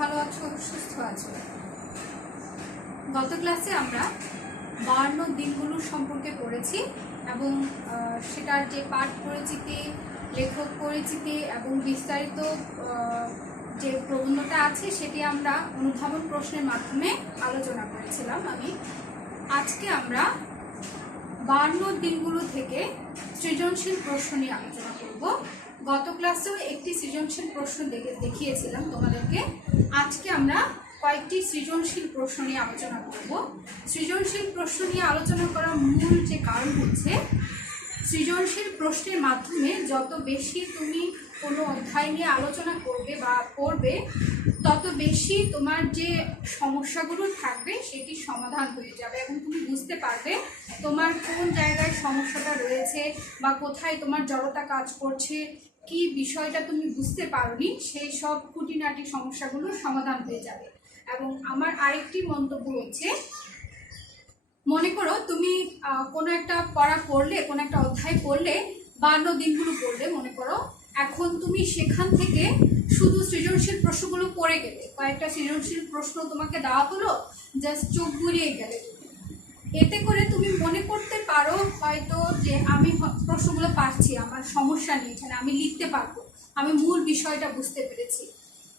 ভালো আছো, সুস্থ আছো। গত ক্লাসে আমরা 52 দিনগুলো সম্পর্কে পড়েছি এবং সেটার যে পাঠ পরিচিতি, লেখক পরিচিতি এবং বিস্তারিত যে প্রবন্ধটা আছে সেটি আমরা অনুধাবন প্রশ্নের মাধ্যমে আলোচনা করেছিলাম। আজকে আমরা 52 দিনগুলো থেকে সৃজনশীল প্রশ্ন নিয়ে আলোচনা করব। গত ক্লাসেও একটি সৃজনশীল প্রশ্ন দেখিয়েছিলাম তোমাদেরকে। আজকে আমরা কয়েকটি সৃজনশীল প্রশ্ন নিয়ে আলোচনা করব। সৃজনশীল প্রশ্ন নিয়ে আলোচনা করার মূল যে কারণ হচ্ছে, সৃজনশীল প্রশ্নের মাধ্যমে যত বেশি তুমি কোনো অধ্যায় নিয়ে আলোচনা করবে বা পড়বে, তত বেশি তোমার যে সমস্যাগুলো থাকবে সেটি সমাধান হয়ে যাবে এবং তুমি বুঝতে পারবে তোমার কোন জায়গায় সমস্যাটা রয়েছে বা কোথায় তোমার জড়তা কাজ করছে, কি বিষয়টা তুমি বুঝতে পারোনি, সেই সব খুঁটিনাটি সমস্যাগুলোর সমাধান হয়ে যাবে। এবং আমার আরেকটি মন্তব্য হচ্ছে, মনে করো তুমি কোনো একটা পড়া পড়লে, কোনো একটা অধ্যায় পড়লে, 52 দিনগুলো পড়লে, মনে করো এখন তুমি সেখান থেকে শুধু সৃজনশীল প্রশ্নগুলো পড়ে গেলে, কয়েকটা সৃজনশীল প্রশ্ন তোমাকে দেওয়া হলো, জাস্ট চোখ বুলিয়ে গেলে। এতে করে তুমি মনে করতে পারো হয়তো যে আমি প্রশ্নগুলো পারছি, আমার সমস্যা নেই, এখানে আমি লিখতে পারবো, আমি মূল বিষয়টা বুঝতে পেরেছি।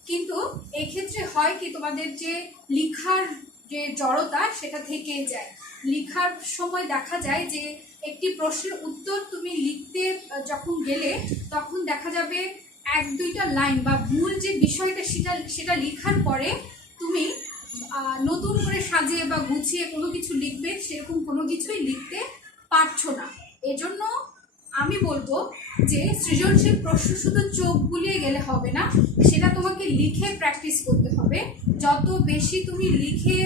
কিন্তু এক্ষেত্রে হয় কি, তোমাদের যে লিখার যে জড়তা সেটা থেকে যায়। লিখার সময় দেখা যায় যে একটি প্রশ্নের উত্তর তুমি লিখতে যখন গেলে তখন দেখা যাবে 1-2টা লাইন বা মূল যে বিষয়টা সেটা লেখার পরে তুমি নতুন করে সাজিয়ে বা গুছিয়ে কোনো কিছু লিখবে, সেরকম কোনো কিছুই লিখতে পারছো না। এজন্য আমি বলবো যে সৃজনশীল প্রশ্ন শুধু চোখ বুলিয়ে গেলে হবে না, সেটা তোমাকে লিখে প্র্যাকটিস করতে হবে। যত বেশি তুমি লিখে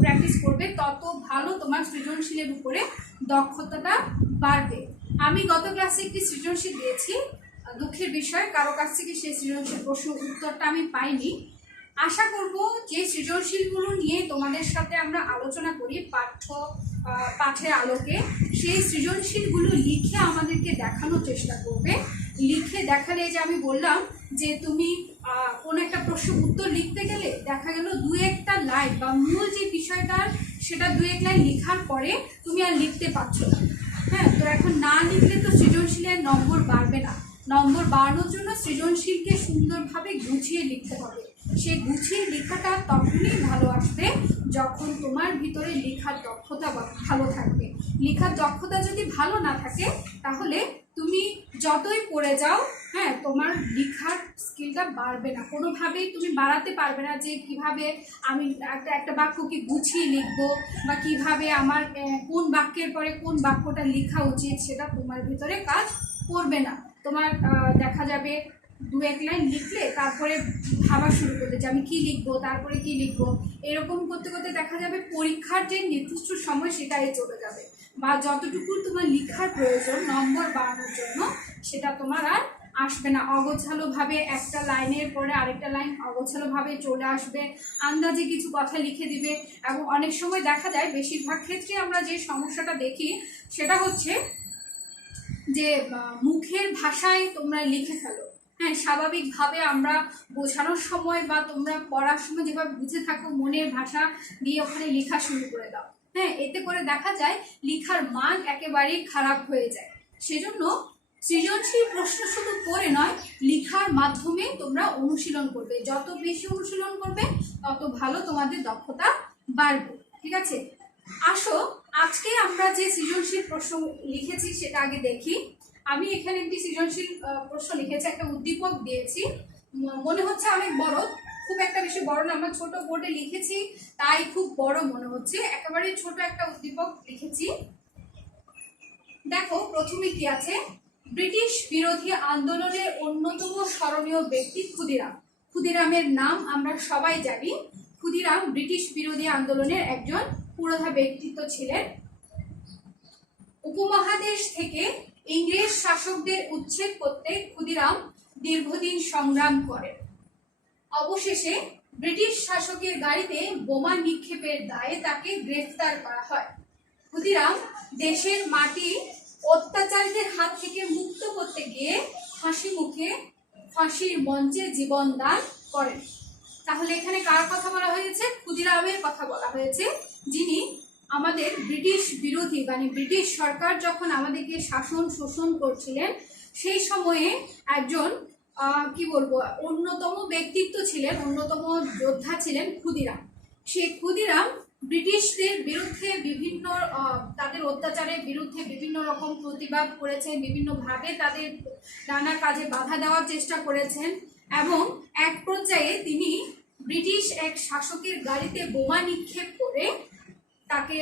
প্র্যাকটিস করবে তত ভালো তোমার সৃজনশীলের উপরে দক্ষতাটা বাড়বে। আমি গত ক্লাসে একটি সৃজনশীল দিয়েছি, দুঃখের বিষয় কারো কাছ থেকে সেই সৃজনশীল প্রশ্ন উত্তরটা আমি পাইনি। আশা করব যে সৃজনশীলগুলো নিয়ে তোমাদের সাথে আমরা আলোচনা করি পাঠের আলোকে, সেই সৃজনশীলগুলো লিখে আমাদেরকে দেখানোর চেষ্টা করবে। লিখে দেখালে, যে আমি বললাম যে তুমি কোনো একটা প্রশ্ন উত্তর লিখতে গেলে দেখা গেল 2-1টা লাইন বা মূল যে বিষয়টার সেটা 2-1 লাইন লেখার পরে তুমি আর লিখতে পারছো না। হ্যাঁ, তো এখন না লিখলে তো সৃজনশীলের নম্বর বাড়বে না। নম্বর বাড়ানোর জন্য সৃজনশীলকে সুন্দরভাবে গুছিয়ে লিখতে হবে। সেই গুছিয়ে লেখাটা তখনই ভালো আসবে যখন তোমার ভিতরে লেখার দক্ষতা ভালো থাকবে। লেখার দক্ষতা যদি ভালো না থাকে তাহলে তুমি যতই পড়ে যাও, হ্যাঁ, তোমার লেখার স্কিলটা বাড়বে না, কোনোভাবেই তুমি বাড়াতে পারবে না। যে কিভাবে আমি একটা বাক্যকে গুছিয়ে লিখবো বা কিভাবে আমার কোন বাক্যের পরে কোন বাক্যটা লেখা উচিত, সেটা তোমার ভিতরে কাজ করবে না। তোমার দেখা যাবে 2-1 লাইন লিখলে তারপরে ভাবা শুরু করতে যে আমি কি লিখবো, তারপরে কি লিখবো, এরকম করতে করতে দেখা যাবে পরীক্ষার যে নির্দিষ্ট সময় সেটাই চলে যাবে, বা যতটুকু তোমার লেখার প্রয়োজন নম্বর বাড়ানোর জন্য সেটা তোমার আর আসবে না। অগোছালোভাবে একটা লাইনের পরে আরেকটা লাইন অগোছালোভাবে চলে আসবে, আন্দাজে কিছু কথা লিখে দিবে। এবং অনেক সময় দেখা যায়, বেশিরভাগ ক্ষেত্রে আমরা যে সমস্যাটা দেখি সেটা হচ্ছে যে মুখের ভাষায় তোমরা লিখে ফেলো। হ্যাঁ, স্বাভাবিকভাবে আমরা বোঝানোর সময় বা তোমরা পড়ার সময় যেভাবে বুঝে থাকো, মনের ভাষা দিয়ে ওখানে লেখা শুরু করে দাও। হ্যাঁ, এতে করে দেখা যায় লেখার মান একেবারেই খারাপ হয়ে যায়। সেজন্য সৃজনশীল প্রশ্ন শুধু পড়ে নয়, লেখার মাধ্যমে তোমরা অনুশীলন করবে। যত বেশি অনুশীলন করবে তত ভালো তোমাদের দক্ষতা বাড়বে। ঠিক আছে, আসো আজকে আমরা যে সৃজনশীল প্রশ্ন লিখেছি সেটা আগে দেখি। আমি এখানে একটি সৃজনশীল প্রশ্ন লিখেছি, একটা উদ্দীপক দিয়েছি। মনে হচ্ছে অনেক বড়, খুব একটা বেশি বড় না, আমরা ছোট বোর্ডে লিখেছি তাই খুব বড় মনে হচ্ছে। একেবারে ছোট একটা উদ্দীপক লিখেছি। দেখো প্রথমে কি আছে, ব্রিটিশ বিরোধী আন্দোলনের অন্যতম স্মরণীয় ব্যক্তি ক্ষুদিরাম। ক্ষুদিরামের নাম আমরা সবাই জানি। ক্ষুদিরাম ব্রিটিশ বিরোধী আন্দোলনের একজন পুরোধা ব্যক্তিত্ব ছিলেন। উপমহাদেশ থেকে ইংরেজ শাসকদের উচ্ছেদ করতে ক্ষুদিরাম দীর্ঘদিন সংগ্রাম করেন। অবশেষে ব্রিটিশ শাসকের গাড়িতে বোমা নিক্ষেপের দায়ে তাকে গ্রেফতার করা হয়। ক্ষুদিরাম দেশের মাটি অত্যাচারীদের হাত থেকে মুক্ত করতে গিয়ে ফাঁসির মঞ্চে জীবন দান করেন। তাহলে এখানে কার কথা বলা হয়েছে? ক্ষুদিরামের কথা বলা হয়েছে, যিনি আমাদের ব্রিটিশ বিরোধী, মানে ব্রিটিশ সরকার যখন আমাদেরকে শাসন শোষণ করছিলেন সেই সময়ে একজন কি বলবো অন্যতম ব্যক্তিত্ব ছিলেন, অন্যতম যোদ্ধা ছিলেন ক্ষুদিরাম। সেই ক্ষুদিরাম ব্রিটিশদের বিরুদ্ধে বিভিন্ন তাদের অত্যাচারের বিরুদ্ধে বিভিন্ন রকম প্রতিবাদ করেছেন, বিভিন্নভাবে তাদের নানা কাজে বাধা দেওয়ার চেষ্টা করেছেন এবং এক পর্যায়ে তিনি ব্রিটিশ এক শাসকের গাড়িতে বোমা নিক্ষেপ করে তাকে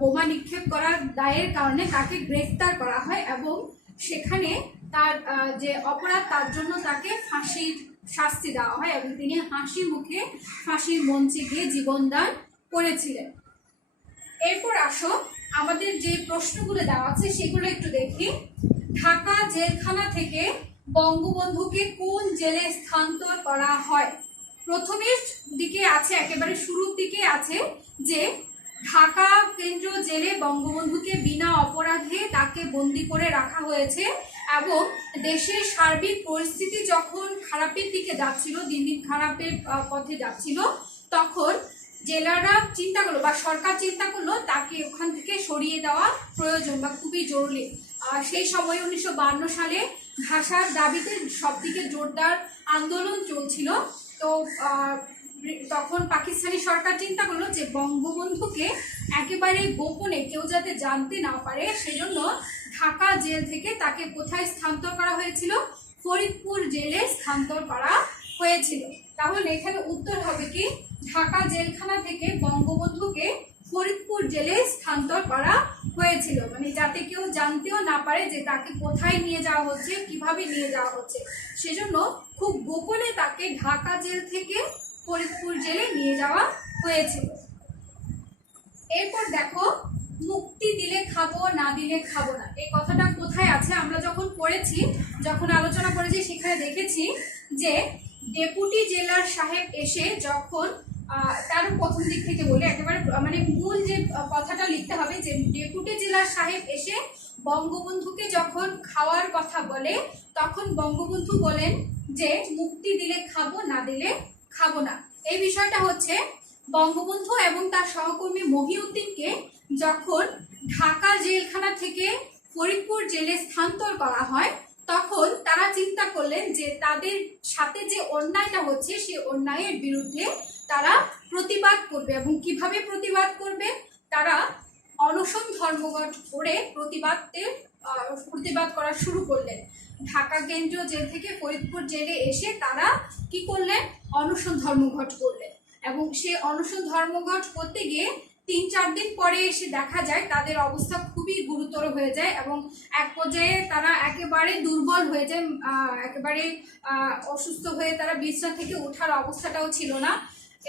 বোমা নিক্ষেপ করার দায়ের কারণে তাকে গ্রেফতার করা হয় এবং সেখানে তার যে অপরাধ তার জন্য তাকে ফাঁসির শাস্তি দেওয়া হয় এবং তিনি হাসি মুখে ফাঁসির মঞ্চে গিয়ে জীবনদান করেছিলেন। এরপর আসো আমাদের যে প্রশ্নগুলো দেওয়া আছে সেগুলো একটু দেখি। ঢাকা জেলখানা থেকে বঙ্গবন্ধুকে কোন জেলে স্থানান্তর করা হয়? প্রথমের দিকে আছে, একেবারে শুরুর দিকে আছে যে ঢাকা কেন্দ্রীয় জেলে বঙ্গবন্ধুকে বিনা অপরাধে তাকে বন্দি করে রাখা হয়েছে এবং দেশের সার্বিক পরিস্থিতি যখন খারাপের দিকে যাচ্ছিল, দিন দিন খারাপের পথে যাচ্ছিল, তখন জেলারা চিন্তা করলো বা সরকার চিন্তা করলো তাকে ওখান থেকে সরিয়ে দেওয়া প্রয়োজন বা খুবই জরুরি। সেই সময় 1952 সালে ভাষার দাবিতে সবদিকে জোরদার আন্দোলন চলছিল। তো তখন পাকিস্তানি সরকার চিন্তা করলো যে বঙ্গবন্ধুকে একেবারে গোপনে কেউ যাতে জানতে না পারে, সেজন্য ঢাকা জেল থেকে তাকে কোথায় স্থানান্তর করা হয়েছিল? ফরিদপুর জেলে স্থানান্তর করা হয়েছিল। তাহলে এখানে উত্তর হবে কি? ঢাকা জেলখানা থেকে বঙ্গবন্ধুকে ফরিদপুর জেলে স্থানান্তর করা হয়েছিল, মানে যাতে কেউ জানতেও না পারে যে তাকে কোথায় নিয়ে যাওয়া হচ্ছে, কিভাবে নিয়ে যাওয়া হচ্ছে, সেজন্য খুব গোপনে তাকে ঢাকা জেল থেকে ফরিদপুর জেলে নিয়ে যাওয়া হয়েছিল। এরপর দেখো, মুক্তি দিলে খাবো না দিলে খাবো না, এই কথাটা কোথায় আছে? আমরা যখন পড়েছি, যখন আলোচনা করেছি, সেখানে দেখেছি যে ডেপুটি জেলার সাহেব এসে যখন তার প্রথম দিক থেকে বলে একেবারে মানে মূল যে কথাটা লিখতে হবে যে ডেপুটি জেলার সাহেব এসে বঙ্গবন্ধুকে যখন খাওয়ার কথা বলে তখন বঙ্গবন্ধু বলেন যে মুক্তি দিলে খাবো না দিলে খাবো না। এই বিষয়টা হচ্ছে বঙ্গবন্ধু এবং তার সহকর্মী মহিউদ্দিনকে যখন ঢাকা জেলখানা থেকে ফরিদপুর জেলে স্থানান্তর করা হয় তখন তারা চিন্তা করলেন যে তাদের সাথে যে অন্যায়টা হচ্ছে সেই অন্যায়ের বিরুদ্ধে তারা প্রতিবাদ করবে। এবং কিভাবে প্রতিবাদ করবে? তারা অনশন ধর্মঘট করে প্রতিবাদ করা শুরু করলেন। ঢাকা কেন্দ্রীয় জেল থেকে ফরিদপুর জেলে এসে তারা কি করলেন? অনশন ধর্মঘট করলেন এবং সে অনশন ধর্মঘট করতে গিয়ে 3-4 দিন পরে এসে দেখা যায় তাদের অবস্থা খুবই গুরুতর হয়ে যায় এবং এক পর্যায়ে তারা একেবারে দুর্বল হয়ে যায়, একেবারে অসুস্থ হয়ে তারা বিছানা থেকে ওঠার অবস্থাটাও ছিল না।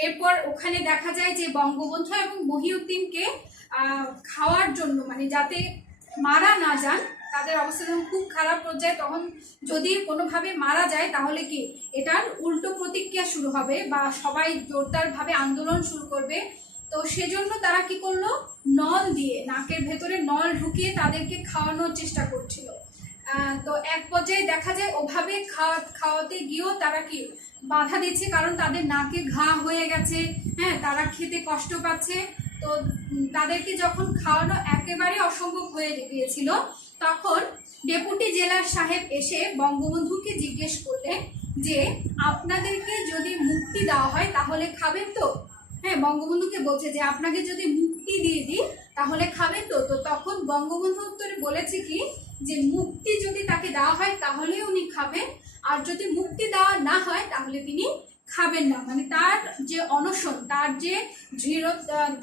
এরপর ওখানে দেখা যায় যে বঙ্গবন্ধু এবং মহিউদ্দিনকে খাওয়ার জন্য, মানে যাতে মারা না যান, তাদের অবস্থা যখন খুব খারাপ পর্যায়ে, তখন যদি কোনোভাবে মারা যায় তাহলে কি এটার উল্টো প্রতিক্রিয়া শুরু হবে বা সবাই জোরদারভাবে আন্দোলন শুরু করবে। তো সেজন্য তারা কি করলো? নল দিয়ে, নাকের ভেতরে নল ঢুকিয়ে তাদেরকে খাওয়ানোর চেষ্টা করছিল। তো এক পর্যায়ে দেখা যায় ওভাবে খাওয়াতে গিয়েও তারা কি বাধা দিচ্ছে, কারণ তাদের নাকে ঘা হয়ে গেছে, হ্যাঁ, তারা খেতে কষ্ট পাচ্ছে। তো তাদেরকে যখন খাওয়ানো একেবারে অসম্ভব হয়ে গিয়েছিল তখন ডেপুটি জেলার সাহেব এসে বঙ্গবন্ধুকে জিজ্ঞেস করলেন যে আপনাদেরকে যদি মুক্তি দেওয়া হয় তাহলে খাবেন তো? হ্যাঁ, বঙ্গবন্ধুকে বলছে যে আপনাকে যদি মুক্তি দিয়ে দিই তাহলে খাবেন তো? তো তখন বঙ্গবন্ধু উত্তরে বলেছে কি যে মুক্তি যদি তাকে দেওয়া হয় তাহলে উনি খাবেন, আর যদি মুক্তি দেওয়া না হয় তাহলে তিনি খাবেন না। মানে তার যে অনশন,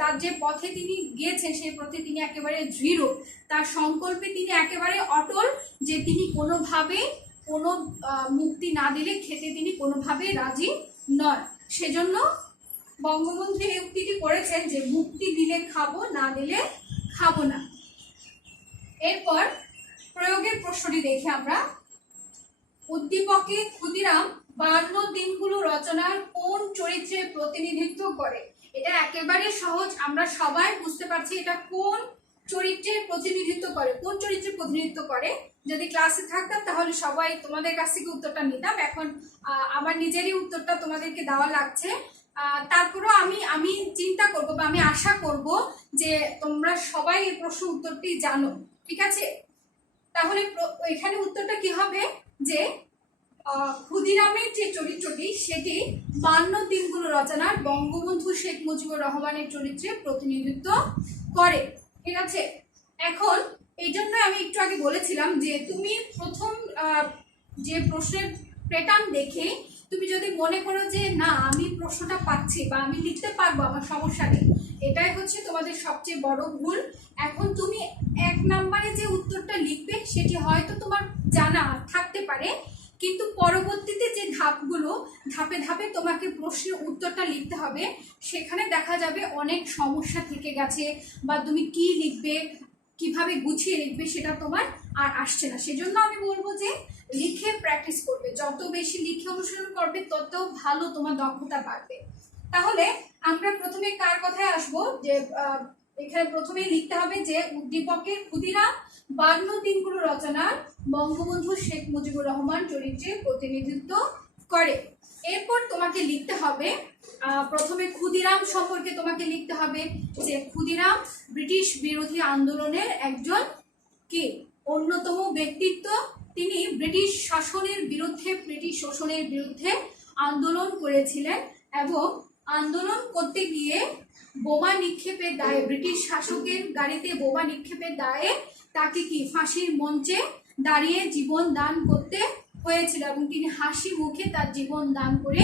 তার যে পথে তিনি গিয়েছেন সেই পথে তিনি একেবারে দৃঢ়, তার সংকল্পে তিনি একেবারে অটল যে তিনি কোনোভাবে কোনো মুক্তি না দিলে খেতে তিনি কোনোভাবে রাজি নন। সেজন্য বঙ্গবন্ধু এই উক্তিটি করেছেন যে মুক্তি দিলে খাবো, না দিলে খাবো না। এরপর প্রয়োগের প্রশ্নটি দেখি আমরা। উদ্দীপকে ক্ষুদিরাম 52 দিনগুলো রচনার কোন চরিত্রের প্রতিনিধিত্ব করে? এটা একেবারে সহজ, আমরা সবাই বুঝতে পারছি এটা কোন চরিত্রের প্রতিনিধিত্ব করে। কোন চরিত্রের প্রতিনিধিত্ব করে। যদি ক্লাসে থাকতাম তাহলে সবাই তোমাদের কাছ থেকে উত্তরটা নিতাম, এখন আমার নিজেরই উত্তরটা তোমাদেরকে দেওয়া লাগছে। তারপরেও আমি চিন্তা করব বা আমি আশা করব যে তোমরা সবাই এই প্রশ্ন উত্তরটি জানো, ঠিক আছে? তাহলে এখানে উত্তরটা কি হবে যে ক্ষুদিরামের যে চরিত্রটি সেটি 52 দিনগুলো রচনার বঙ্গবন্ধু শেখ মুজিবুর রহমানের চরিত্রে প্রতিনিধিত্ব করে, ঠিক আছে? এখন এই জন্য আমি একটু আগে বলেছিলাম যে তুমি প্রথম যে প্রশ্নের প্যাটার্ন দেখে তুমি যদি মনে করো যে না আমি প্রশ্নটা পাচ্ছি বা আমি লিখতে পারবো, আমার সমস্যা নেই, এটাই হচ্ছে তোমাদের সবচেয়ে বড় ভুল। এখন তুমি 1 নম্বরে যে উত্তরটা লিখবে সেটি হয়তো তোমার জানা থাকতে পারে, কিন্তু পরবর্তীতে যে ধাপগুলো ধাপে ধাপে তোমাকে প্রশ্নের উত্তরটা লিখতে হবে, সেখানে দেখা যাবে অনেক সমস্যা থেকে গেছে, বা তুমি কি লিখবে, কিভাবে গুছিয়ে লিখবে সেটা তোমার আর আসছে না। সেজন্য আমি বলবো যে লিখে প্র্যাকটিস করবে, যত বেশি লিখে অনুসরণ করবে তত ভালো তোমার দক্ষতা বাড়বে। তাহলে আমরা প্রথমে কার কথায় আসবো, যে এখানে প্রথমেই লিখতে হবে যে উদ্দীপকের ক্ষুদিরাম 52 দিনগুলো রচনার বঙ্গবন্ধু শেখ মুজিবুর রহমান চরিত্রে প্রতিনিধিত্ব করে। এরপর তোমাকে লিখতে হবে প্রথমে ক্ষুদিরাম সম্পর্কে তোমাকে লিখতে হবে যে ক্ষুদিরাম ব্রিটিশ বিরোধী আন্দোলনের একজন কে অন্যতম ব্যক্তিত্ব। তিনি ব্রিটিশ শোষণের বিরুদ্ধে আন্দোলন করেছিলেন এবং আন্দোলন করতে গিয়ে বোমা নিক্ষেপের দায়ে, ব্রিটিশ শাসকের গাড়িতে বোমা নিক্ষেপের দায়ে তাকে কি ফাঁসির মঞ্চে দাঁড়িয়ে জীবন দান করতে হয়েছিল, এবং তিনি হাসি মুখে তার জীবন দান করে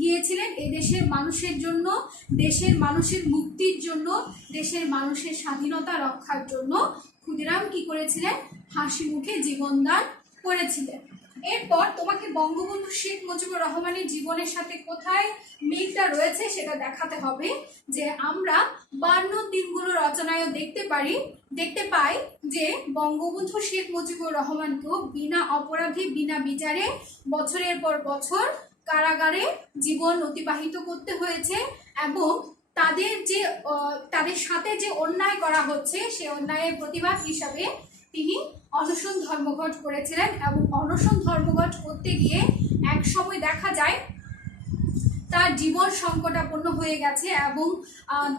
গিয়েছিলেন এদেশের মানুষের জন্য, দেশের মানুষের মুক্তির জন্য, দেশের মানুষের স্বাধীনতা রক্ষার জন্য ক্ষুদিরাম কি করেছিলেন, হাসি মুখে জীবন দান করেছিলেন। এরপর তোমাকে বঙ্গবন্ধু শেখ মুজিবুর রহমানের জীবনের সাথে কোথায় মিলটা রয়েছে সেটা দেখাতে হবে। যে আমরা 52 দিনগুলো রচনায় দেখতে পাই যে বঙ্গবন্ধু শেখ মুজিবুর রহমানকেও বিনা অপরাধে বিনা বিচারে বছরের পর বছর কারাগারে জীবন অতিবাহিত করতে হয়েছে, এবং তাদের সাথে যে অন্যায় করা হচ্ছে সে অন্যায়ের প্রতিবাদ হিসাবে তিনি অনশন ধর্মঘট করেছিলেন, এবং অনশন ধর্মঘট করতে গিয়ে এক সময় দেখা যায় তার জীবন সংকটাপন্ন হয়ে গেছে এবং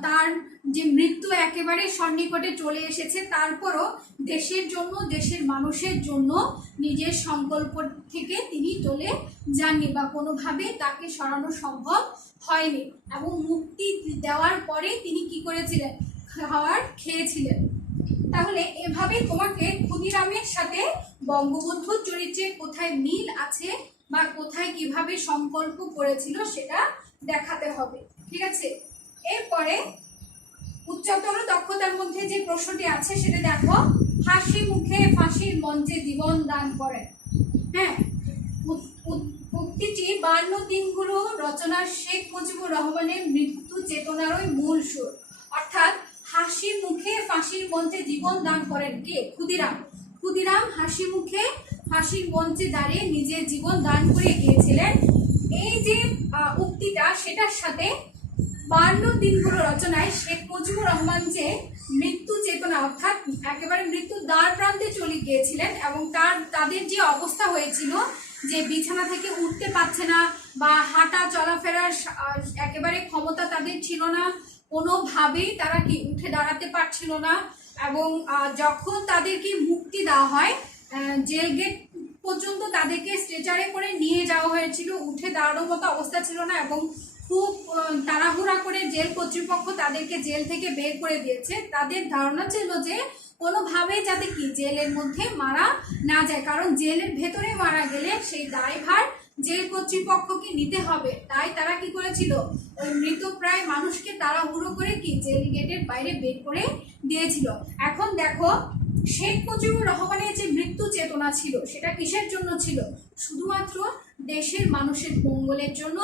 তার যে মৃত্যু একেবারে সন্নিকটে চলে এসেছে, তারপরও দেশের জন্য, দেশের মানুষের জন্য নিজের সংকল্প থেকে তিনি চলে যাননি, বা কোনোভাবে তাকে সরানো সম্ভব হয়নি, এবং মুক্তি দেওয়ার পরে তিনি কি করেছিলেন, খেয়েছিলেন। তাহলে এভাবেই তোমাকে ক্ষুদিরামের সাথে বঙ্গবন্ধুর চরিত্রে কোথায় মিল আছে বা কোথায় কিভাবে সংকল্প করেছিল সেটা দেখাতে হবে, ঠিক আছে? এরপরে উচ্চতর দক্ষতার মধ্যে যে প্রশ্নটি আছে সেটা দেখো, হাসি মুখে ফাঁসির মঞ্চে জীবন দান করেন। হ্যাঁ, উক্তিটি 52 দিনগুলো রচনার শেখ মুজিবুর রহমানের মৃত্যু চেতনারই মূল সুর, অর্থাৎ হাসি মুখে ফাঁসির মঞ্চে জীবন দান করেন কে, ক্ষুদিরাম হাসি মুখে ফাঁসির মঞ্চে দাঁড়িয়ে নিজের জীবন দান করে গিয়েছিলেন। এই যে উক্তিটা, সেটার সাথে 52 দিনগুলো রচনায় শেখ মুজিবুর রহমান যে মৃত্যু চেতনা, অর্থাৎ একেবারে মৃত্যুর দ্বার প্রান্তে চলে গিয়েছিলেন, এবং তাদের যে অবস্থা হয়েছিল যে বিছানা থেকে উঠতে পারছে না, বা হাঁটা চলাফেরার একেবারে ক্ষমতা তাদের ছিল না, কোনোভাবেই তারা কি উঠে দাঁড়াতে পারছিল না, এবং যখন তাদেরকে মুক্তি দেওয়া হয় জেল গেট পর্যন্ত তাদেরকে স্ট্রেচারে করে নিয়ে যাওয়া হয়েছিল, উঠে দাঁড়ানোর মতো অবস্থা ছিল না, এবং খুব তাড়াহুড়া করে জেল কর্তৃপক্ষ তাদেরকে জেল থেকে বের করে দিয়েছে। তাদের ধারণা ছিল যে কোনোভাবেই যাতে কি জেলের মধ্যে মারা না যায়, কারণ জেলের ভেতরে মারা গেলে সেই দায়ভার জেল কর্তৃপক্ষকে নিতে হবে। তাই তারা কি করেছিল, ওই মৃতপ্রায় মানুষকে তাড়াহুড়ো করে কি জেল গেটের বাইরে বের করে দিয়েছিল। এখন দেখো, শেখ মুজিবুর রহমানের যে মৃত্যু চেতনা ছিল সেটা কিসের জন্য ছিল, শুধুমাত্র দেশের মানুষের মঙ্গলের জন্য,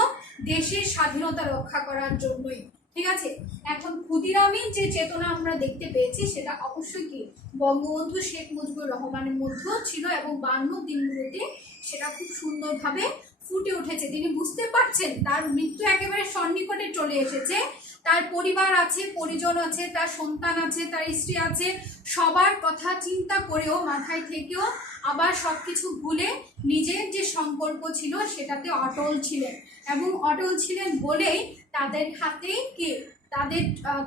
দেশের স্বাধীনতা রক্ষা করার জন্যই, ঠিক আছে? এখন ক্ষুদিরামের যে চেতনা আমরা দেখতে পেয়েছি সেটা অবশ্যই কি বঙ্গবন্ধু শেখ মুজিবুর রহমানের মধ্যেও ছিল, এবং 52 দিনগুলোতে সেটা খুব সুন্দরভাবে ফুটে উঠেছে। তিনি বুঝতে পারছেন তার মৃত্যু একেবারে সন্নিকটে চলে এসেছে, তার পরিবার আছে, পরিজন আছে, তার সন্তান আছে, তার স্ত্রী আছে, সবার কথা চিন্তা করেও মাথায় থেকেও আবার সব কিছু ভুলে নিজের যে সংকল্প ছিল সেটাতে অটল ছিলেন, এবং অটল ছিলেন বলেই তাদের হাতে কে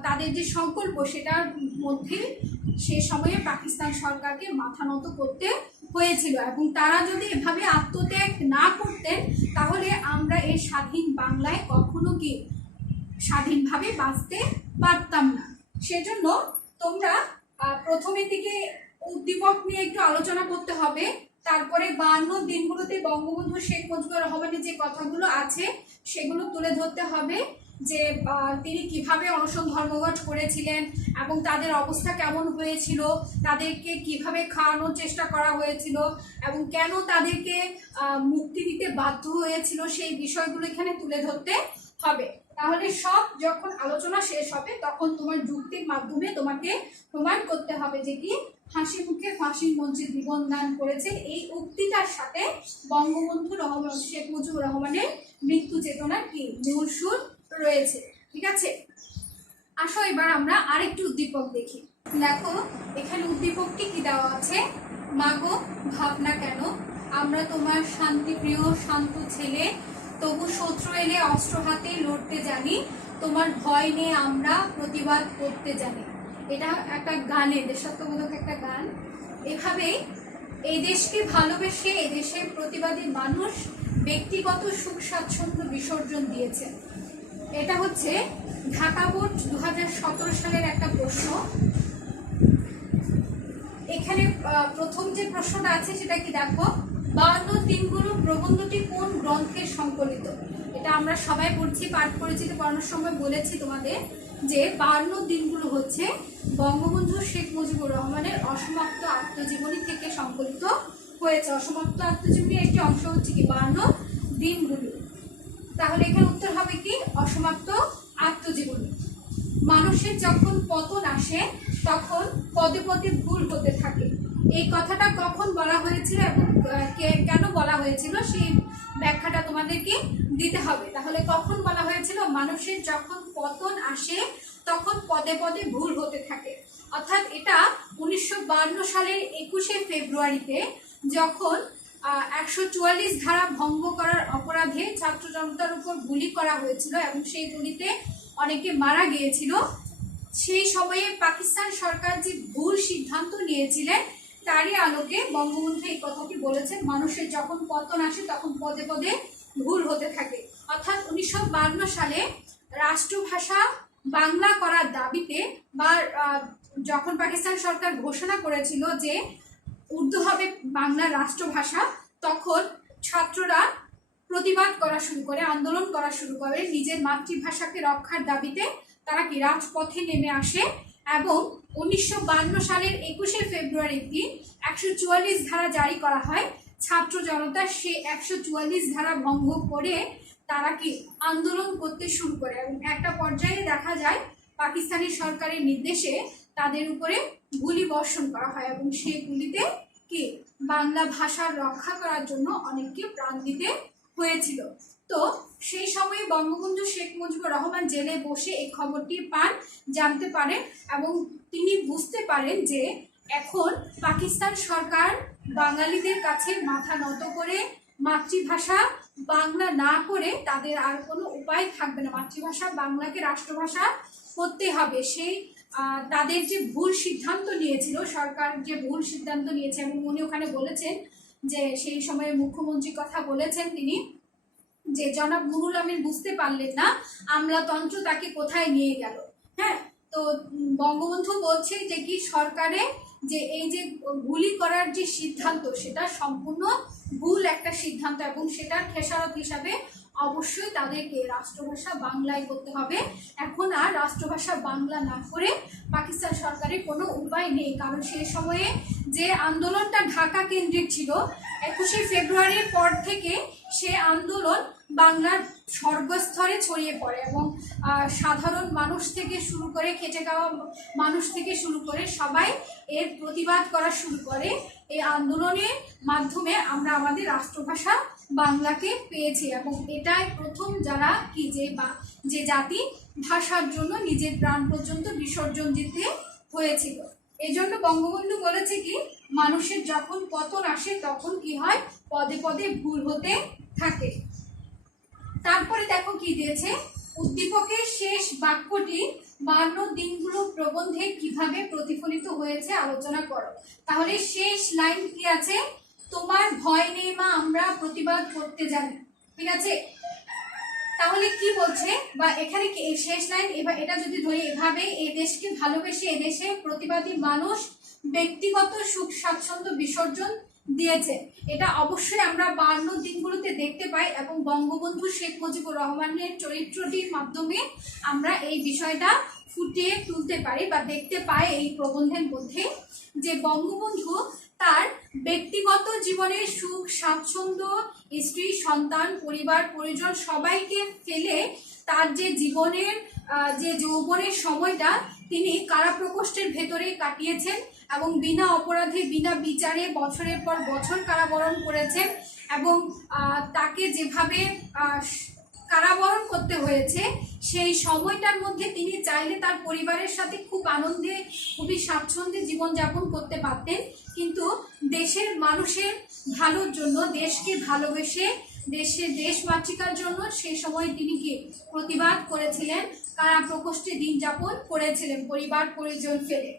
তাদের যে সংকল্প সেটার মধ্যে সে সময়ে পাকিস্তান সরকারকে মাথা নত করতে হয়েছিল। এবং তারা যদি এভাবে আত্মত্যাগ না করতেন তাহলে আমরা এই স্বাধীন বাংলায় কখনো কি স্বাধীনভাবে বাঁচতে পারতাম না। সেজন্য তোমরা প্রথমের দিকে উদ্দীপক নিয়ে একটু আলোচনা করতে হবে, তারপরে 52 দিনগুলোতে বঙ্গবন্ধু শেখ মুজিবুর রহমানের যে কথাগুলো আছে সেগুলো তুলে ধরতে হবে, যে তিনি কিভাবে অনশন ধর্মঘট করেছিলেন এবং তাদের অবস্থা কেমন হয়েছিল, তাদেরকে কিভাবে খাওয়ানোর চেষ্টা করা হয়েছিল এবং কেন তাদেরকে মুক্তি দিতে বাধ্য হয়েছিল, সেই বিষয়গুলো এখানে তুলে ধরতে হবে। তাহলে সব যখন আলোচনা শেষ হবে তখন তোমার যুক্তির মাধ্যমে তোমাকে প্রমাণ করতে হবে যে কি হাসি মুখে ফাঁসির মঞ্চে জীবন দান করেছে, এই উক্তিটার সাথে বঙ্গবন্ধু শেখ মুজিবুর রহমানের মৃত্যু চেতনার কি মূল সুর রয়েছে। ঠিক আছে, আসো এবার আমরা আরেকটি উদ্দীপক দেখি। দেখো এখানে উদ্দীপকটি কি দেওয়া আছে, মাগো ভাবনা কেন, আমরা তোমার শান্তিপ্রিয় শান্ত ছেলে, তবু শত্রু এলে অস্ত্র হাতে লড়তে জানি, তোমার ভয় নিয়ে আমরা প্রতিবাদ করতে জানি। এটা একটা গানের, দেশাত্মবোধক একটা গান। এভাবেই এই দেশকে ভালোবেসে এই দেশের প্রতিবাদী মানুষ ব্যক্তিগত সুখ স্বাচ্ছন্দ্য বিসর্জন দিয়েছে। এটা হচ্ছে ঢাকা বোর্ড 2017 সালের একটা প্রশ্ন। এখানে প্রথম যে প্রশ্নটা আছে সেটা কি দেখো, 52 দিনগুলো প্রবন্ধটি কোন গ্রন্থে সংকলিত? এটা আমরা সবাই পড়ছি, পাঠ পরিচিতি পড়ানোর সময় বলেছি তোমাদের যে 52 দিনগুলো হচ্ছে বঙ্গবন্ধু শেখ মুজিবুর রহমানের অসমাপ্ত আত্মজীবনী থেকে সংকলিত হয়েছে। অসমাপ্ত আত্মজীবনীর একটি অংশ হচ্ছে কি 52 দিনগুলো। তাহলে এখানে উত্তর হবে কি অসমাপ্ত আত্মজীবনী। মানুষের যখন পতন আসে তখন পদে পদে ভুল হতে থাকে, এই কথাটা কখন বলা হয়েছিল এবং কেন বলা হয়েছিল সেই ব্যাখ্যাটা তোমাদেরকে দিতে হবে। তাহলে কখন বলা হয়েছিল, মানুষের যখন পতন আসে তখন পদে পদে ভুল হতে থাকে, অর্থাৎ এটা 1952 সালের 21শে ফেব্রুয়ারিতে যখন 144 ধারা ভঙ্গ করার অপরাধে ছাত্র জনতার উপর গুলি করা হয়েছিল এবং সেই গুলিতে অনেকে মারা গিয়েছিল। সেই সময়ে পাকিস্তান সরকার যে ভুল সিদ্ধান্ত নিয়েছিলেন তারই আলোকে বঙ্গবন্ধু এই কথাটি বলেছেন, মানুষের যখন পতন আসে তখন পদে পদে ভুল হতে থাকে। অর্থাৎ 1952 সালে রাষ্ট্রভাষা বাংলা করার দাবিতে বা যখন পাকিস্তান সরকার ঘোষণা করেছিল যে উর্দু হবে বাংলার রাষ্ট্রভাষা, তখন ছাত্ররা প্রতিবাদ করা শুরু করে, আন্দোলন করা শুরু করে, নিজের মাতৃভাষাকে রক্ষার দাবিতে তারা কি রাজপথে নেমে আসে। এবং 1952 সালের 21শে ফেব্রুয়ারি 144 ধারা জারি করা হয়। ছাত্র জনতা সে 144 ধারা ভঙ্গ করে তারা কি আন্দোলন করতে শুরু করে এবং একটা পর্যায়ে দেখা যায় পাকিস্তানি সরকারের নির্দেশে তাদের উপরে গুলি বর্ষণ করা হয় এবং সেই গুলিতে কি বাংলা ভাষার রক্ষা করার জন্য অনেককে প্রাণ দিতে হয়েছিল। তো সেই সময়ে বঙ্গবন্ধু শেখ মুজিবুর রহমান জেলে বসে এই খবরটি পান, জানতে পারেন এবং তিনি বুঝতে পারেন যে এখন পাকিস্তান সরকার বাঙালিদের কাছে মাথা নত করে মাতৃভাষা বাংলা না করে তাদের আর কোনো উপায় থাকবে না, মাতৃভাষা বাংলাকে রাষ্ট্রভাষা করতে হবে। সেই তাদের যে ভুল সিদ্ধান্ত নিয়েছিল, সরকার যে ভুল সিদ্ধান্ত নিয়েছে এবং উনি ওখানে বলেছেন যে সেই সময়ে মুখ্যমন্ত্রী কথা বলেছেন তিনি যে জনাব নুরুল আমিন বুঝতে পারলেন না আমলাতন্ত্র তাকে কোথায় নিয়ে গেল। হ্যাঁ, তো বঙ্গবন্ধু বলছে যে কি সরকারে যে এই যে গুলি করার যে সিদ্ধান্ত সেটা সম্পূর্ণ ভুল একটা সিদ্ধান্ত এবং সেটার খেসারত হিসাবে অবশ্যই তাদেরকে রাষ্ট্রভাষা বাংলায় করতে হবে। এখন আর রাষ্ট্রভাষা বাংলা না করে পাকিস্তান সরকারের কোনো উপায় নেই, কারণ সেই সময়ে যে আন্দোলনটা ঢাকা কেন্দ্রিক ছিল 21শে ফেব্রুয়ারির পর থেকে সে আন্দোলন বাংলার সর্বস্তরে ছড়িয়ে পড়ে এবং সাধারণ মানুষ থেকে শুরু করে খেটে খাওয়া মানুষ থেকে শুরু করে সবাই এর প্রতিবাদ করা শুরু করে। এই আন্দোলনের মাধ্যমে আমরা আমাদের রাষ্ট্রভাষা বাংলাকে পেয়েছে এবং এটাই প্রথম যারা কি যে জাতি ভাষার জন্য নিজের প্রাণ পর্যন্ত বিসর্জন দিতে হয়েছিল। এই জন্য বঙ্গবন্ধু বলেছে কি, মানুষের যখন পতন আসে তখন কি হয়, পদে পদে ভুল হতে থাকে। তারপরে দেখো কি দিয়েছে, উদ্দীপকের শেষ বাক্যটি 52 দিনগুলো প্রবন্ধে কিভাবে প্রতিফলিত হয়েছে আলোচনা করো। তাহলে শেষ লাইন কি আছে, তোমার ভয় নেই মা, আমরা প্রতিবাদ করতে জানি। ঠিক আছে, তাহলে কি বলছে, বা এখানে কি শেষ লাইন, এবার এটা যদি ধরি এভাবে, এই দেশকে ভালোবেসে এদেশে প্রতিবাদী মানুষ ব্যক্তিগত সুখ স্বাচ্ছন্দ্য বিসর্জন দিয়েছে। এটা অবশ্যই আমরা 52 দিনগুলোতে দেখতে পাই এবং বঙ্গবন্ধু শেখ মুজিবুর রহমানের চরিত্রটির মাধ্যমে আমরা এই বিষয়টা ফুটিয়ে তুলতে পারি বা দেখতে পাই এই প্রবন্ধের মধ্যে, যে বঙ্গবন্ধু তার ব্যক্তিগত জীবনের সুখ স্বাচ্ছন্দ্য, স্ত্রী সন্তান পরিবার পরিজন সবাইকে ফেলে তার যে জীবনের যে যৌবনের সময়টা তিনি কারা প্রকোষ্ঠের ভেতরে কাটিয়েছেন এবং বিনা অপরাধে বিনা বিচারে বছরের পর বছর কারাবরণ করেছেন এবং তাকে যেভাবে কারাবরণ করতে হয়েছে সেই সময়টার মধ্যে তিনি চাইলে তার পরিবারের সাথে খুব আনন্দে খুবই স্বাচ্ছন্দ্যে জীবনযাপন করতে পারতেন, কিন্তু দেশের মানুষের ভালোর জন্য, দেশকে ভালোবেসে দেশ মাতৃকার জন্য সেই সময় তিনি কি প্রতিবাদ করেছিলেন, কারা প্রকোষ্ঠে দিন যাপন করেছিলেন পরিবার পরিজন ফেলে।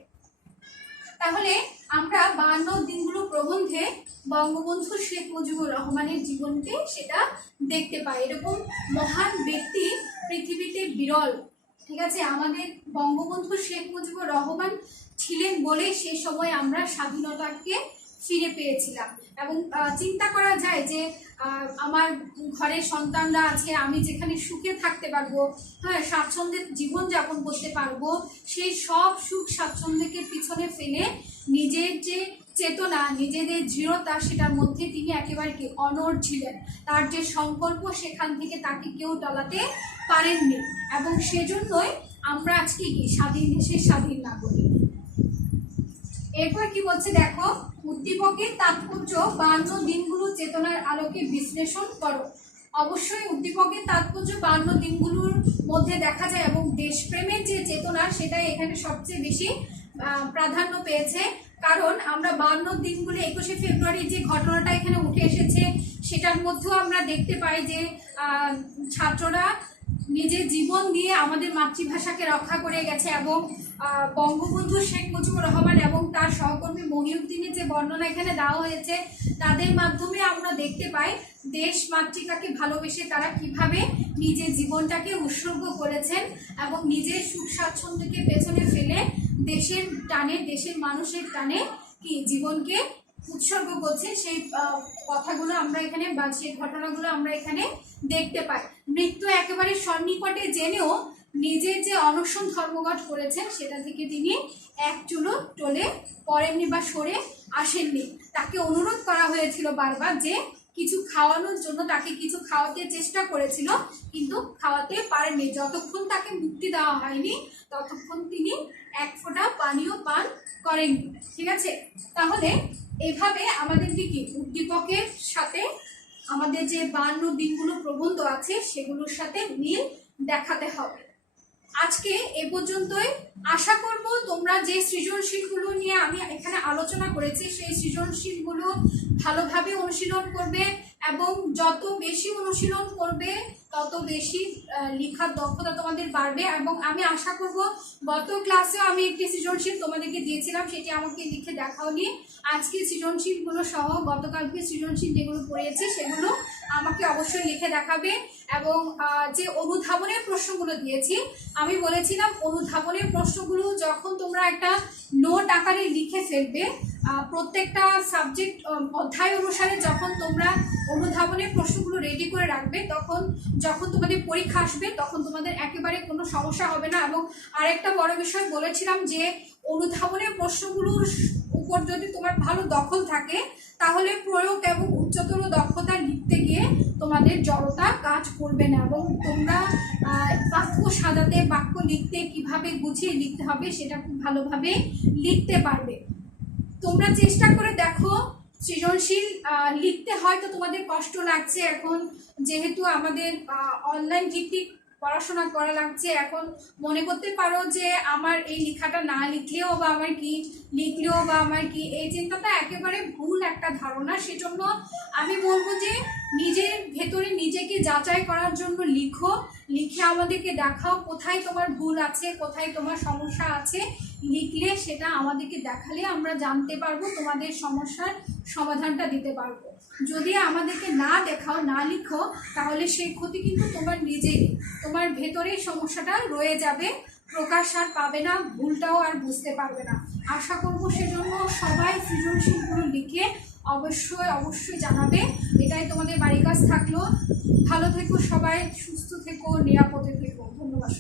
তাহলে আমরা 52 দিনগুলো প্রবন্ধে বঙ্গবন্ধু শেখ মুজিবুর রহমানের জীবনকে সেটা দেখতে পাই। এরকম মহান ব্যক্তি পৃথিবীতে বিরল। ঠিক আছে, আমাদের বঙ্গবন্ধু শেখ মুজিবুর রহমান ছিলেন বলে সে সময় আমরা স্বাধীনতাকে ফিরে পেয়েছিলাম। এবং চিন্তা করা যায় যে আমার ঘরে সন্তানরা আছে, আমি যেখানে সুখে থাকতে পারবো, হ্যাঁ, স্বাচ্ছন্দ্যে জীবনযাপন করতে পারবো, সেই সব সুখ স্বাচ্ছন্দ্যকে পিছনে ফেলে নিজের যে চেতনা, নিজেদের দৃঢ়তা, সেটার মধ্যে তিনি একেবারে কি অনড় ছিলেন। তার যে সংকল্প, সেখান থেকে তাকে কেউ টলাতে পারেননি এবং সেজন্যই আমরা আজকে কি স্বাধীন দেশের স্বাধীন নাগরিক। এরপর কি বলছে দেখো, উদ্দীপকের তাৎপর্য 52 দিনগুলো চেতনার আলোকে বিশ্লেষণ করো। অবশ্যই উদ্দীপকের তাৎপর্য 52 দিনগুলোর মধ্যে দেখা যায় এবং দেশপ্রেমের যে চেতনা সেটাই এখানে সবচেয়ে বেশি প্রাধান্য পেয়েছে। কারণ আমরা 52 দিনগুলো 21শে ফেব্রুয়ারি যে ঘটনাটা এখানে উঠে এসেছে সেটার মধ্যেও আমরা দেখতে পাই যে ছাত্ররা নিজের জীবন দিয়ে আমাদের মাতৃভাষাকে রক্ষা করে গেছে এবং বঙ্গবন্ধু শেখ মুজিবুর রহমান এবং তার সহকর্মী মহিউদ্দিনের যে বর্ণনা এখানে দেওয়া হয়েছে তাদের মাধ্যমে আমরা দেখতে পাই দেশ মাতৃকাকে ভালোবেসে তারা কিভাবে নিজের জীবনটাকে উৎসর্গ করেছেন এবং নিজের সুখ স্বাচ্ছন্দ্যকে পেছনে ফেলে দেশের টানে, দেশের মানুষের টানে কি জীবনকে উৎসর্গ করছে। সেই কথাগুলো আমরা এখানে বা সেই ঘটনাগুলো আমরা এখানে দেখতে পাই। মৃত্যু একেবারে সন্নিকটে জেনেও নিজের যে অনশন ধর্মঘট করেছেন সেটা থেকে তিনি এক চুলো টলে পড়েননি বা সরে আসেননি। তাকে অনুরোধ করা হয়েছিল বারবার যে কিছু খাওয়ানোর জন্য, তাকে কিছু খাওয়াতে চেষ্টা করেছিল কিন্তু খাওয়াতে পারেননি। যতক্ষণ তাকে মুক্তি দেওয়া হয়নি ততক্ষণ তিনি এক ফোঁটা পানীয় পান করেননি। ঠিক আছে, তাহলে এভাবে আমাদেরকে কি উদ্দীপকের সাথে আমাদের যে 52 দিনগুলো প্রবন্ধ আছে সেগুলোর সাথে মিল দেখাতে হবে। আজকে এ পর্যন্তই। আশা করব তোমরা যে সৃজনশীলগুলো নিয়ে আমি এখানে আলোচনা করেছি সেই সৃজনশীলগুলো ভালোভাবে অনুশীলন করবে এবং যত বেশি অনুশীলন করবে তত বেশি লেখার দক্ষতা তোমাদের বাড়বে। এবং আমি আশা করব, গত ক্লাসেও আমি একটি সৃজনশীল তোমাদেরকে দিয়েছিলাম, সেটি আমাকে লিখে দেখাওনি। আজকে সৃজনশীলগুলো সহ গতকালকে সৃজনশীল যেগুলো পড়িয়েছি সেগুলো আমাকে অবশ্যই লিখে দেখাবে। এবং যে অনুধাবনের প্রশ্নগুলো দিয়েছি, আমি বলেছিলাম অনুধাবনের প্রশ্নগুলো যখন তোমরা একটা নোট আকারে লিখে ফেলবে, প্রত্যেকটা সাবজেক্ট অধ্যায় অনুসারে যখন তোমরা অনুধাবনের প্রশ্নগুলো রেডি করে রাখবে, তখন যখন তোমাদের পরীক্ষা আসবে তখন তোমাদের একেবারে কোনো সমস্যা হবে না। এবং আরেকটা বড় বিষয় বলেছিলাম যে অনুধাবনের প্রশ্নগুলোর উপর যদি তোমার ভালো দখল থাকে তাহলে প্রয়োগ এবং উচ্চতর দক্ষতা লিখতে গিয়ে তোমাদের জড়তা কাজ করবে না এবং তোমরা বাক্য সাজাতে, বাক্য লিখতে কিভাবে গুছিয়ে লিখতে হবে সেটা খুব ভালোভাবে লিখতে পারবে। তোমরা চেষ্টা করে দেখো সৃজনশীল লিখতে হয়তো তোমাদের কষ্ট লাগছে এখন, যেহেতু আমাদের অনলাইন ভিত্তিক পড়াশোনা করা লাগছে। এখন মনে করতে পারো যে আমার এই লেখাটা না লিখলেও বা আমার কি, লিখলেও বা আমার কি, এই চিন্তাটা একেবারে ভুল একটা ধারণা। সেজন্য আমি বলবো যে নিজের ভেতরে নিজেকে যাচাই করার জন্য লিখো, লিখে আমাদেরকে দেখাও কোথায় তোমার ভুল আছে, কোথায় তোমার সমস্যা আছে। লিখলে সেটা আমাদেরকে দেখালে আমরা জানতে পারবো, তোমাদের সমস্যার সমাধানটা দিতে পারবো। যদি আমাদেরকে না দেখাও, না লিখো, তাহলে সেই ক্ষতি কিন্তু তোমার নিজেই, তোমার ভেতরে সমস্যাটা রয়ে যাবে, প্রকাশ আর পাবে না, ভুলটাও আর বুঝতে পারবে না। আশা করবো সেজন্য সবাই সৃজনশীলগুলো লিখে অবশ্যই জানাবে। এটাই তোমাদের বাড়ির কাজ থাকলো। ভালো থেকো সবাই, সুস্থ থেকো, নিরাপদে থেকো। ধন্যবাদ।